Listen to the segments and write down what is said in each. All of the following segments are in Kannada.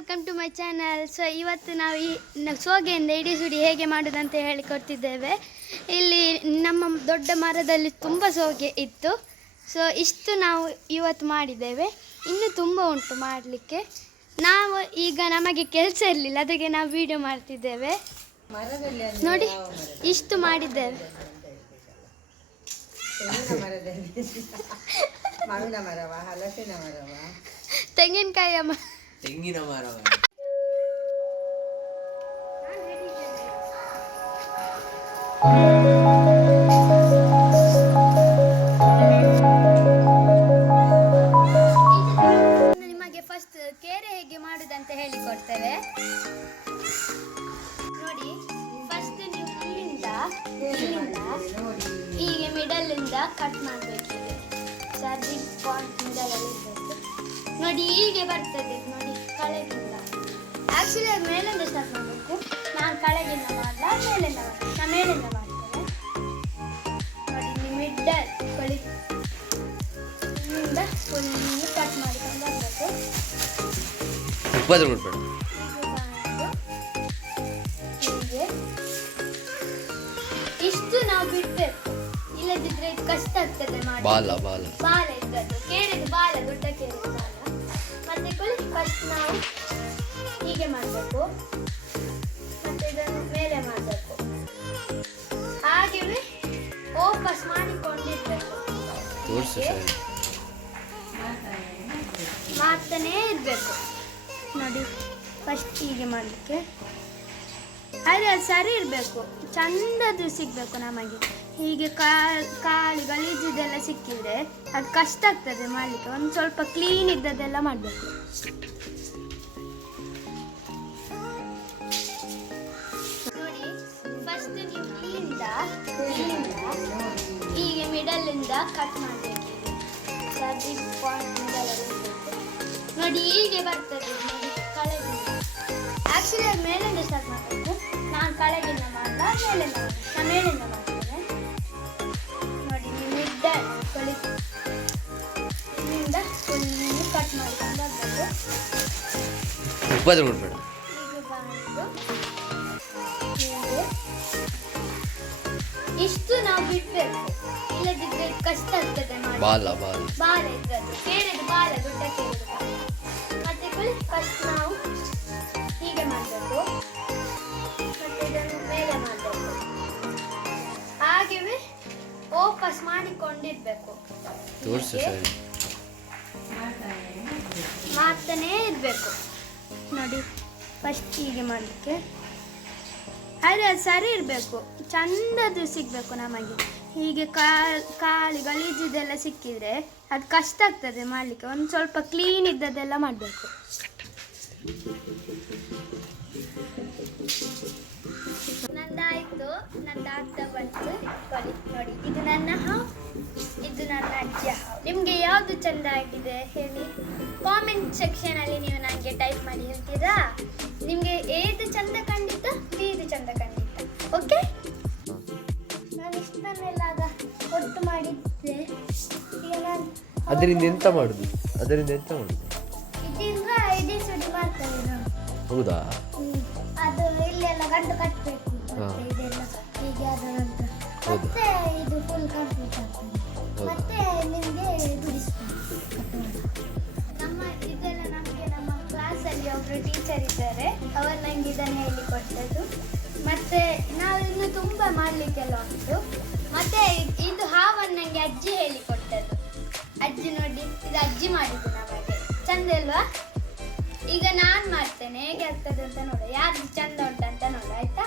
Welcome to my channel. So ಇವತ್ತು ನಾವು ಈ ಸೋಗೆಯಿಂದ ಇಡೀ ಸುಡಿ ಹೇಗೆ ಮಾಡೋದಂತ ಹೇಳಿಕೊಡ್ತಿದ್ದೇವೆ. ಇಲ್ಲಿ ನಮ್ಮ ದೊಡ್ಡ ಮರದಲ್ಲಿ ತುಂಬ ಸೋಗೆ ಇತ್ತು. ಸೊ ಇಷ್ಟು ನಾವು ಇವತ್ತು ಮಾಡಿದ್ದೇವೆ. ಇನ್ನೂ ತುಂಬ ಉಂಟು ಮಾಡಲಿಕ್ಕೆ. ನಾವು ಈಗ ನಮಗೆ ಕೆಲಸ ಇರಲಿಲ್ಲ, ಅದಕ್ಕೆ ನಾವು ವಿಡಿಯೋ ಮಾಡ್ತಿದ್ದೇವೆ. ನೋಡಿ ಇಷ್ಟು ಮಾಡಿದ್ದೇವೆ. ತೆಂಗಿನಕಾಯಿಯ ತೆಂಗಿನ ಮರ. ನಿಮಗೆ ಫಸ್ಟ್ ಕೇರೆ ಹೇಗೆ ಮಾಡುದಂತ ಹೇಳಿಕೊಡ್ತೇವೆ. ನೋಡಿ, ಫಸ್ಟ್ ನೀವು ಇಲ್ಲಿಂದ ಹೀಗೆ ಮಿಡಲಿಂದ ಕಟ್ ಮಾಡಬೇಕು. ಸರಿ, ಪಾಯಿಂಟ್ ಮಿಡಲಲ್ಲಿ ಇರಬೇಕು. ನೋಡಿ ಹೀಗೆ ಬರ್ತದೆ. ನೋಡಿ ಕೆಳಗಿಂದ, ಆ್ಯಕ್ಚುಲಿ ಅದು ಮೇಲಿಂದ ಸ್ಟಾರ್ಟ್ ಮಾಡಬೇಕು. ನಾನು ಕೆಳಗಿಂದ ಮಾಡಲ್ಲ, ಮೇಲಿಂದ ಮಾಡ್ತೇನೆ. ನಾನು ಮೇಲಿಂದ ಮಾಡ್ತೇನೆ. ನೋಡಿ ನೀವು ಮಿಡ್ಡಲ್ ಇಲ್ಲಿಂದ ಫುಲ್ ಕಟ್ ಮಾಡಿಕೊಂಡು ಬರಬೇಕು. ಹೀಗೆ ಇಷ್ಟು ನಾವು ಬಿಡಬೇಕು, ಇಲ್ಲದಿದ್ರೆ ಇದು ಕಷ್ಟ ಆಗ್ತದೆ ಮಾಡಿ. ಬಾಲ ಇದ್ದದ್ದು ಕೇಳಿದ ಬಾಲ, ದೊಡ್ಡ ಕೇಳಿದ ಬಾಲ. ಮತ್ತೆ ಫಸ್ಟ್ ನಾವು ಹೀಗೆ ಮಾಡಬೇಕು, ಮತ್ತೆ ಇದನ್ನು ಮೇಲೆ ಮಾಡಬೇಕು. ಹಾಗೆಯೇ ವಾಪಸ್ ಮಾಡಿಕೊಂಡಿರ್ಬೇಕು, ಮಾಡ್ತಾನೇ ಇರಬೇಕು. ನೋಡಿ ಫಸ್ಟ್ ಹೀಗೆ ಮಾಡಲಿಕ್ಕೆ, ಆದರೆ ಅದು ಸರಿ ಇರಬೇಕು, ಚಂದದ್ದು ಸಿಗಬೇಕು ನಮಗೆ. ಹೀಗೆ ಕಾಳಿ ಗಲೀಜಿದೆಲ್ಲ ಸಿಕ್ಕಿದ್ರೆ ಅದು ಕಷ್ಟ ಆಗ್ತದೆ ಮಾಡಲಿಕ್ಕೆ. ಒಂದು ಸ್ವಲ್ಪ ಕ್ಲೀನ್ ಇದ್ದದ್ದೆಲ್ಲ ಮಾಡಬೇಕು. ನೋಡಿ ಫಸ್ಟ್ ನೀವು ಇಲ್ಲಿಂದ ಹೀಗೆ ಮಿಡಲಿಂದ ಕಟ್ ಮಾಡಬೇಕು. ಸರಿ, ಪಾಯಿಂಟ್ ಮಿಡಲಲ್ಲಿ ಇರಬೇಕು. ನೋಡಿ ಹೀಗೆ ಬರ್ತದೆ. ನೋಡಿ ಕೆಳಗಿಂದ, ಆ್ಯಕ್ಚುಲಿ ಅದು ಮೇಲಿಂದ ಸ್ಟಾರ್ಟ್ ಮಾಡಬೇಕು. ನಾನು ಕೆಳಗಿಂದ ಮಾಡಲ್ಲ, ಮೇಲಿಂದ ನಾನು ಮೇಲಿಂದ ಮಾಡ್ತೇನೆ. ನೋಡಿ ನೀವು ಮಿಡ್ಡಲ್ ಇಲ್ಲಿಂದ ಫುಲ್ ಕಟ್ ಮಾಡ್ಕೊಂಡು ಬರಬೇಕು. ಹೀಗೆ ಬಂದು ಹೀಗೆ ಇಷ್ಟು ನಾವು ಬಿಡಬೇಕು, ಇಲ್ಲದಿದ್ರೆ ಕಷ್ಟ ಆಗ್ತದೆ ಮಾಡಿ. ಬಾಲ ಇದ್ದದ್ದು ಕೇಳಿದ ಬಾಲ, ದೊಡ್ಡ ಕೇಳಿದ ಬಾಲ. ಮತ್ತೆ ಫಸ್ಟ್ ನಾವು ಹೀಗೆ ಮಾಡಬೇಕು, ಮತ್ತೆ ಇದನ್ನು ಮೇಲೆ ಮಾಡಬೇಕು. ಹಾಗೆಯೇ ವಾಪಸ್ ಮಾಡಿಕೊಂಡಿರ್ಬೇಕು, ಮಾಡ್ತಾನೇ ಇರಬೇಕು. ನೋಡಿ ಫಸ್ಟ್ ಹೀಗೆ ಮಾಡಲಿಕ್ಕೆ, ಆದರೆ ಅದು ಸರಿ ಇರಬೇಕು, ಚಂದದ್ದು ಸಿಗಬೇಕು ನಮಗೆ. ಹೀಗೆ ಕಾಳಿ ಗಲೀಜಿದೆಲ್ಲ ಸಿಕ್ಕಿದ್ರೆ ಅದು ಕಷ್ಟ ಆಗ್ತದೆ ಮಾಡಲಿಕ್ಕೆ. ಒಂದು ಸ್ವಲ್ಪ ಕ್ಲೀನ್ ಇದ್ದದ್ದೆಲ್ಲ ಮಾಡಬೇಕು. ನಂದಾಯಿತು, ನಂದಾಗ್ತಾ ಬಂತು. ನೋಡಿ ಇದು ನನ್ನ ಹಾವು, ಇದು ನನ್ನ ಅಜ್ಜಿಯ ಹಾವು. ನಿಮಗೆ ಯಾವುದು ಚೆಂದ ಆಗಿದೆ ಹೇಳಿ, ಕಾಮೆಂಟ್ ಸೆಕ್ಷನಲ್ಲಿ ನೀವು ನನಗೆ ಟೈಪ್ ಮಾಡಿ ಹೇಳ್ತೀರಾ. ನಿಮಗೆ ಏದು ಚಂದ ಕಂಡಿತ, ಇದು ಚಂದ ಕಂಡಿತ. ಓಕೆ, ನಾನು ಇಷ್ಟನ್ನೆಲ್ಲ ಒಟ್ಟು ಮಾಡಿದ್ದೆ. ಈಗ ನಾನು ಅದರಿಂದ ಎಂತ ಮಾಡುದು? ಇದರಿಂದ ಇಡೀ ಸುಡಿ ಮಾಡ್ತೇವೆ ನಾವು. ಹೌದಾ? ಅದು ಇಲ್ಲೆಲ್ಲ ಗಂಟು ಕಟ್ಟಬೇಕು. ಮತ್ತೆ ಇದೆಲ್ಲ ಹೀಗೆ ಆದ ನಂತರ ಮತ್ತೆ ಇದು ಫುಲ್ ಕಂಪ್ಲೀಟ್ ಆಗ್ತದೆ. ಮತ್ತೆ ನಿಮಗೆ ಇದೆಲ್ಲ ನಮಗೆ ನಮ್ಮ ಕ್ಲಾಸಲ್ಲಿ ಒಬ್ಬರು ಟೀಚರ್ ಇದ್ದಾರೆ, ಅವರು ನನಗೆ ಇದನ್ನು ಹೇಳಿಕೊಟ್ಟದ್ದು. ಮತ್ತೆ ನಾವು ಇನ್ನು ತುಂಬ ಮಾಡಲಿಕ್ಕೆಲ್ಲ ಉಂಟು. ಮತ್ತೆ ಇದು ಹಾವನ್ನು ನನಗೆ ಅಜ್ಜಿ ಹೇಳಿಕೊಟ್ಟದ್ದು. ಅಜ್ಜಿ ನೋಡಿ, ಇದು ಅಜ್ಜಿ ಮಾಡಿದ್ದು ನಮಗೆ. ಚಂದ ಅಲ್ವಾ? ಈಗ ನಾನು ಮಾಡ್ತೇನೆ, ಹೇಗೆ ಆಗ್ತದೆ ಅಂತ ನೋಡು, ಯಾರು ಚಂದ ಉಂಟಂತ ನೋಡು, ಆಯ್ತಾ?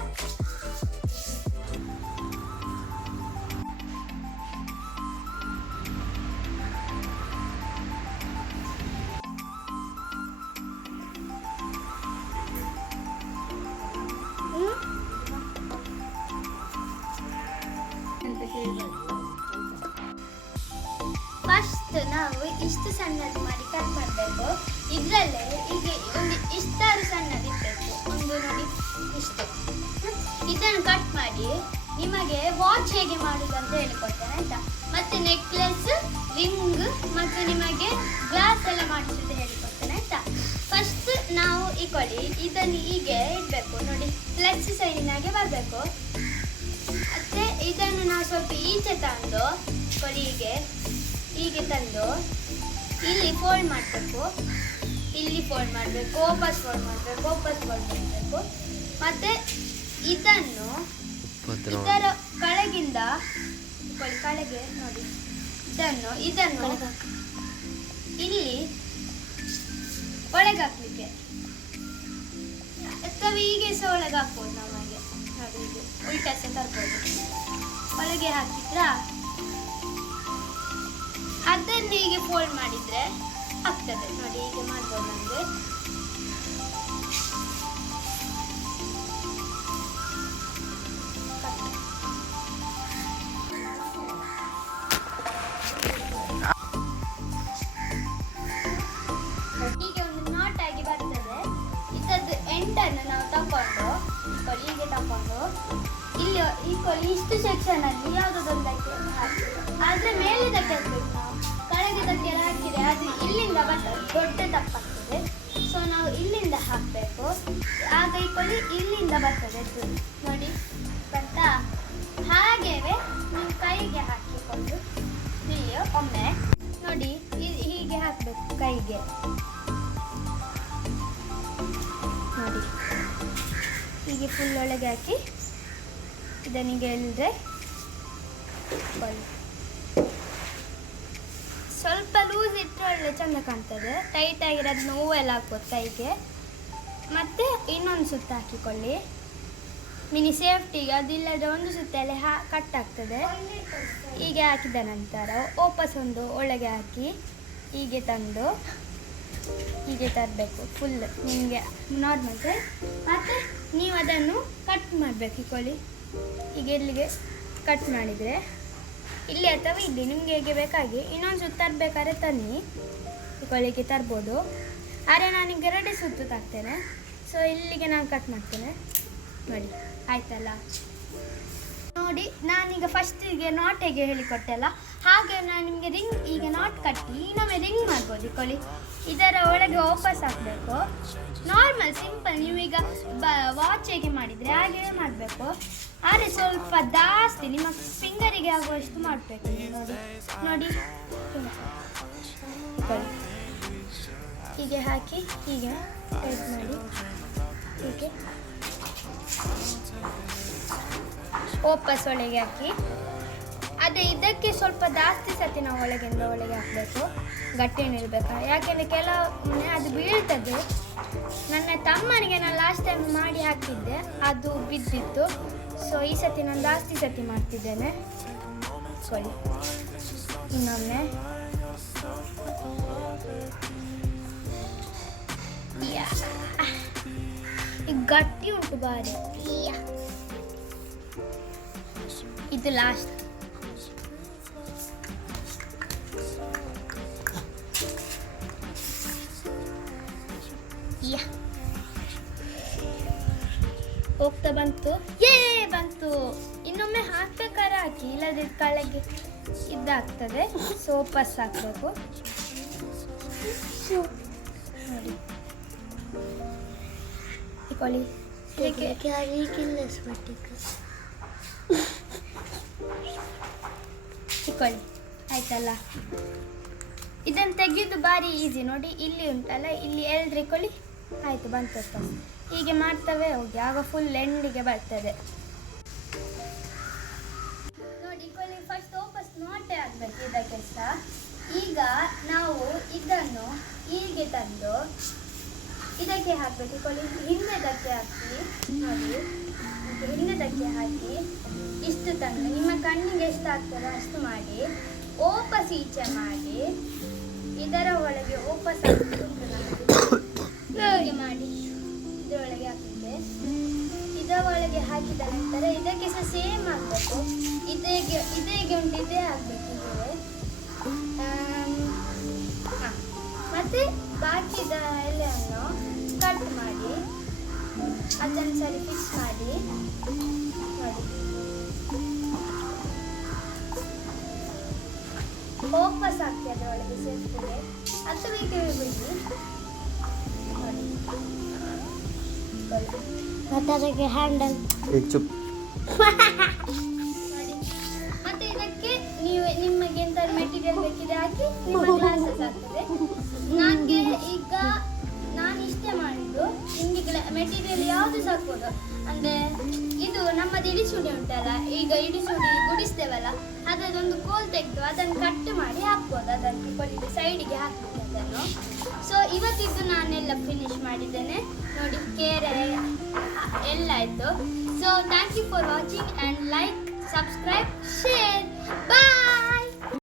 ಫಸ್ಟ್ ನಾವು ಇಷ್ಟು ಸಣ್ಣದು ಮಾಡಿ ಕಟ್ ಮಾಡಬೇಕು. ಇದರಲ್ಲೇ ಈಗ ಒಂದು ಇಷ್ಟಾರು ಸಣ್ಣದು ಇರಬೇಕು. ಒಂದು ನೋಡಿ ಇಷ್ಟು. ಇದನ್ನು ಕಟ್ ಮಾಡಿ ನಿಮಗೆ ವಾಚ್ ಹೇಗೆ ಮಾಡುವುದು ಅಂತ ಹೇಳಿಕೊಡ್ತೇನೆ ಆಯ್ತಾ. ಮತ್ತೆ ನೆಕ್ಲೆಸ್, ರಿಂಗ್ ಮತ್ತು ನಿಮಗೆ ಗ್ಲಾಸ್ ಎಲ್ಲ ಮಾಡಿಸೋದು ಹೇಳಿಕೊಡ್ತೇನೆ ಆಯ್ತಾ. ಫಸ್ಟ್ ನಾವು ಇಕೊಳ್ಳಿ, ಇದನ್ನು ಹೀಗೆ ಇಡಬೇಕು ನೋಡಿ, ಪ್ಲಸ್ ಸೈನಾಗೆ ಬರಬೇಕು. ಮತ್ತೆ ಇದನ್ನು ನಾವು ಸ್ವಲ್ಪ ಈಚೆ ತಂದು ಇಕೊಳ್ಳಿ, ಹೀಗೆ ತಂದು ಇಲ್ಲಿ ಫೋಲ್ಡ್ ಮಾಡಬೇಕು, ಇಲ್ಲಿ ಫೋಲ್ಡ್ ಮಾಡಬೇಕು, ವಾಪಸ್ ಫೋಲ್ಡ್ ಮಾಡಬೇಕು. ಮತ್ತೆ ಇದನ್ನು ಇದರ ಕೆಳಗಿಂದ ಕೆಳಗೆ ನೋಡಿ, ಇದನ್ನು ಇಲ್ಲಿ ಒಳಗೆ ಹಾಕ್ಲಿಕ್ಕೆ, ಅಥವಾ ಹೀಗೆ ಸಹ ಒಳಗೆ ಹಾಕ್ಬೋದು. ನಮಗೆ ನೋಡಿ ಹೀಗೆ ಉಲ್ಟಾ ಸಹ ತರ್ಬೋದು. ಒಳಗೆ ಹಾಕಿದ್ರಾ ಅದನ್ನು ಹೀಗೆ ಫೋಲ್ಡ್ ಮಾಡಿದ್ರೆ ಆಗ್ತದೆ ನೋಡಿ, ಹೀಗೆ ಮಾಡ್ಬೋದು. ನಮಗೆ ಹೀಗೆ ಒಂದು ನಾಟ್ ಆಗಿ ಬರ್ತದೆ. ಇದದ್ದು ಎಂಟನ್ನು ನಾವು ತಕೊಂಡು ಹೀಗೆ ತಕೊಂಡು ಇಲ್ಲಿ ಇಷ್ಟು ಸೆಕ್ಷನ್ ಅಲ್ಲಿ ಯಾವುದೊಂದಕ್ಕೆ ಹಾಕಿ, ಆದ್ರೆ ಮೇಲಿದಕ್ಕೆ ಹಾಕ್ಬೇಕು. ನಾವು ಕೆಳಗಿದಕ್ಕೆ ಹಾಕಿದ್ರೆ ಅದು ಇಲ್ಲಿಂದ ಬರ್ತದೆ, ದೊಡ್ಡ ತಪ್ಪಾಗ್ತದೆ. ಸೊ ನಾವು ಇಲ್ಲಿಂದ ಹಾಕಬೇಕು, ಆಗ ಇಲ್ಲಿಂದ ಬರ್ತದೆ ನೋಡಿ, ಬರ್ತಾ. ಹಾಗೆಯೇ ನೀವು ಕೈಗೆ ಹಾಕಿಕೊಂಡು ಇಲ್ಲಿ ಒಮ್ಮೆ ನೋಡಿ ಹೀಗೆ ಹಾಕಬೇಕು ಕೈಗೆ ನೋಡಿ, ಹೀಗೆ ಫುಲ್ ಒಳಗೆ ಹಾಕಿ ಇದನಿಗೆ ಎಳೆದ್ರೆ ಸ್ವಲ್ಪ ಲೂಸ್ ಇಟ್ಟರೆ ಒಳ್ಳೆ ಚೆಂದ ಕಾಣ್ತದೆ. ಟೈಟ್ ಆಗಿರೋದು ನೋವೆಲ್ಲ ಹಾಕ್ಬೋದು ಕೈಗೆ. ಮತ್ತೆ ಇನ್ನೊಂದು ಸುತ್ತ ಹಾಕಿಕೊಳ್ಳಿ, ಮಿನಿ ಸೇಫ್ಟಿಗೆ. ಅದಿಲ್ಲದೆ ಒಂದು ಸುತ್ತಲ್ಲಿ ಕಟ್ ಆಗ್ತದೆ. ಹೀಗೆ ಹಾಕಿದ ನಂತರ ವಾಪಸ್ ಒಂದು ಒಳಗೆ ಹಾಕಿ ಹೀಗೆ ತಂದು ಹೀಗೆ ತರಬೇಕು ಫುಲ್ ನಿಮಗೆ ನಾರ್ಮಲ್. ಮತ್ತು ನೀವು ಅದನ್ನು ಕಟ್ ಮಾಡಬೇಕು. ಇಕೊಳ್ಳಿ, ಈಗ ಇಲ್ಲಿಗೆ ಕಟ್ ಮಾಡಿದರೆ ಇಲ್ಲಿ ಅಥವಾ ಇಲ್ಲಿ ನಿಮಗೆ ಹೇಗೆ ಬೇಕಾಗಿ ಇನ್ನೊಂದು ಸುತ್ತ ತರಬೇಕಾದ್ರೆ ತನ್ನಿ, ಇಕೊಳ್ಳಿಗೆ ತರ್ಬೋದು. ಆದರೆ ನಾನೀಗ 2 ಸುತ್ತು ತರ್ತೇನೆ. ಸೊ ಇಲ್ಲಿಗೆ ನಾನು ಕಟ್ ಮಾಡ್ತೇನೆ ನೋಡಿ, ಆಯ್ತಲ್ಲ. ನೋಡಿ ನಾನೀಗ ಫಸ್ಟಿಗೆ ನಾಟಿಗೆ ಹೇಳಿಕೊಟ್ಟೆಲ್ಲ, ಹಾಗೆ ನಾನು ನಿಮಗೆ ರಿಂಗ್ ಈಗ ನಾಟ್ ಕಟ್ಟಿ ಇನ್ನೊಮ್ಮೆ ರಿಂಗ್ ಮಾಡ್ಬೋದು. ಇಕೊಳ್ಳಿ, ಇದರ ಒಳಗೆ ವಾಪಸ್ ಹಾಕಬೇಕು. ನಾರ್ಮಲ್ ಸಿಂಪಲ್ ನೀವೀಗ ವಾಚ್ ಹೇಗೆ ಮಾಡಿದರೆ ಹಾಗೆ ಮಾಡಬೇಕು. ಆದರೆ ಸ್ವಲ್ಪ ಜಾಸ್ತಿ ನಿಮ್ಮ ಫಿಂಗರಿಗೆ ಆಗುವಷ್ಟು ಮಾಡಬೇಕು. ನೋಡಿ ನೋಡಿ ಹೀಗೆ ಹಾಕಿ ಹೀಗೆ ಟೈಟ್ ಮಾಡಿ ಹೀಗೆ ವಾಪಸ್ ಒಳಗೆ ಹಾಕಿ. ಅದೇ ಇದಕ್ಕೆ ಸ್ವಲ್ಪ ಜಾಸ್ತಿ ಸತಿ ನಾವು ಒಳಗಿಂದ ಒಳಗೆ ಹಾಕಬೇಕು, ಗಟ್ಟಿನಿರ್ಬೇಕು. ಯಾಕೆಂದರೆ ಕೆಲವೊಮ್ಮೆ ಅದು ಬೀಳ್ತದೆ. ನನ್ನ ತಮ್ಮನಿಗೆ ನಾನು ಲಾಸ್ಟ್ ಟೈಮ್ ಮಾಡಿ ಹಾಕಿದ್ದೆ, ಅದು ಬಿದ್ದಿತ್ತು. ಸೊ ಈ ಸತಿ ನಾನು ಜಾಸ್ತಿ ಸತಿ ಮಾಡ್ತಿದ್ದೇನೆ. ಸರಿ, ಇನ್ನೊಮ್ಮೆ ಈಗ ಗಟ್ಟಿ ಉಂಟು ಬಾರಿ. ಇದು ಲಾಸ್ಟ್. ಹೋಗ್ತಾ ಬಂತು, ಬಂತು. ಇನ್ನೊಮ್ಮೆ ಹಾಕ್ಬೇಕಾದ್ರೆ ಹಾಕಿ, ಇಲ್ಲದೆ ಕೆಳಗೆ ಇದಾಗ್ತದೆ. ಸೊ ವಾಪಸ್ ಹಾಕಬೇಕು ನೋಡಿ. ಇಕೊಳ್ಳಿ, ಇಕೊಳ್ಳಿ, ಆಯ್ತಲ್ಲ. ಇದನ್ನು ತೆಗೆದು ಬಾರಿ ಈಸಿ ನೋಡಿ. ಇಲ್ಲಿ ಉಂಟಲ್ಲ, ಇಲ್ಲಿ ಎಳ್ದ್ರಿಕೊಳ್ಳಿ, ಆಯ್ತು ಬಂತು. ಹೀಗೆ ಮಾಡ್ತವೆ ಹೋಗಿ, ಆಗ ಫುಲ್ ಎಂಡಿಗೆ ಬರ್ತದೆ ನೋಡಿ. ಇಕೊಳ್ಳಿ, ಫಸ್ಟ್ ವಾಪಸ್ ನಾಟೆ ಆಗಬೇಕು ಇದಕ್ಕೆ ಸಹ. ಈಗ ನಾವು ಇದನ್ನು ಹೀಗೆ ತಂದು ಇದಕ್ಕೆ ಹಾಕಬೇಕು. ಇಕೊಳ್ಳಿ, ಹಿಂದೆದಕ್ಕೆ ಹಾಕಿ ನೋಡಿ, ಹಿಂದೆದಕ್ಕೆ ಹಾಕಿ ಇಷ್ಟು ತಂದು ನಿಮ್ಮ ಕಣ್ಣಿಗೆ ಎಷ್ಟು ಆಗ್ತದೋ ಅಷ್ಟು ಮಾಡಿ ವಾಪಸ್ ಈಚೆ ಮಾಡಿ ಇದರ ಒಳಗೆ ವಾಪಸ್ ಹೀಗೆ ಮಾಡಿ ಇದರೊಳಗೆ ಹಾಕಿದ್ದೆ. ಇದರ ಒಳಗೆ ಹಾಕಿದ ನಂತರ ಇದಕ್ಕೆ ಸಹ ಸೇಮ್ ಹಾಕಬೇಕು. ಇದೇಗೆ ಉಂಟು, ಇದೇ ಹಾಕಬೇಕು. ಮತ್ತೆ ಬಾಕಿದ ಎಲೆಯನ್ನು ಕಟ್ ಮಾಡಿ ಅದನ್ನು ಸರಿ ಫಿಕ್ಸ್ ಮಾಡಿ ನೋಡಿ. ವಾಪಸ್ ಹಾಕಿ ಅದರೊಳಗೆ ಸೇರ್ತದೆ. ಅಥವಾ ಈಗ ಬಿಡಿ ನೋಡಿ. ಹಾಕೊಳ್ಳಿ. ಮತ್ತೆ ಅದಕ್ಕೆ ಹ್ಯಾಂಡಲ್ ಚುಪ್. ಮಾಡಿ. ಮತ್ತೆ ಇದಕ್ಕೆ ನೀವು ನಿಮಗೆ ಎಂತ ಮೆಟೀರಿಯಲ್ ಬೇಕಿದೆ ಹಾಕಿ ನಿಮ್ಮ ಗ್ಲಾಸಸ್ ಆಗ್ತದೆ. ನಾನು ಇಷ್ಟೇ ಮಾಡಿದ್ದು. ನಿಮಗೆ ಮೆಟೀರಿಯಲ್ ಯಾವುದು ಸಾಕ್ಬೋದು ಅಂದರೆ ಇದು ನಮ್ಮದು ಇಡಿಸುಡಿ ಉಂಟಲ್ಲ, ಈಗ ಇಡಿಸುಡಿ ಗುಡಿಸ್ತೇವಲ್ಲ ಅದರದೊಂದು ಕೋಲ್ ತೆಗೆದು ಅದನ್ನು ಕಟ್ ಮಾಡಿ ಹಾಕ್ಬೋದು. ಅದನ್ನು ಕೊಡಿದ್ದು ಸೈಡಿಗೆ ಹಾಕ್ಬೋದು ಅದನ್ನು. ಸೊ ಇವತ್ತಿದ್ದು ನಾನೆಲ್ಲ ಫಿನಿಶ್ ಮಾಡಿದ್ದೇನೆ ನೋಡಿ. ಕೇರೆ ಎಲ್ಲ ಆಯಿತು. So thank you for watching and like, subscribe, share. Bye.